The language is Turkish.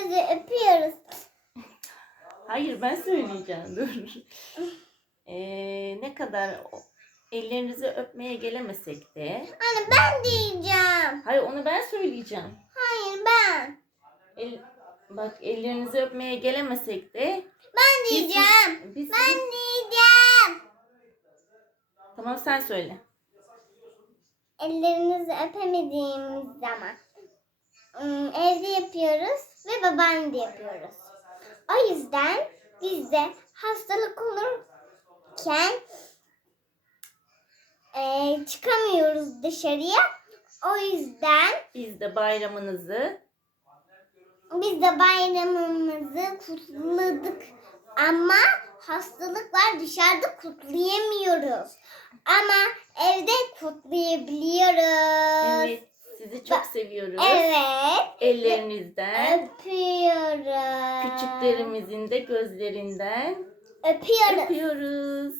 ellerinizi öpüyoruz. Hayır ben söyleyeceğim dur. Ee, ne kadar ellerinizi öpmeye gelemesek de. Anne ben diyeceğim. Hayır onu ben söyleyeceğim. Hayır ben. El, bak ellerinizi öpmeye gelemesek de. Ben biz- diyeceğim. Biz, Ben diyeceğim. Tamam sen söyle. Ellerinizi öpemediğimiz zaman ım, evde yapıyoruz ve babaannede yapıyoruz. O yüzden biz de hastalık olurken eee, çıkamıyoruz dışarıya. O yüzden Biz de bayramınızı biz de bayramımızı kutladık. Ama hastalık var dışarıda kutlayamıyoruz. Ama evde çok seviyoruz. Evet. Ellerinizden, Öpüyoruz. küçüklerimizin de gözlerinden Öpüyoruz. öpüyoruz.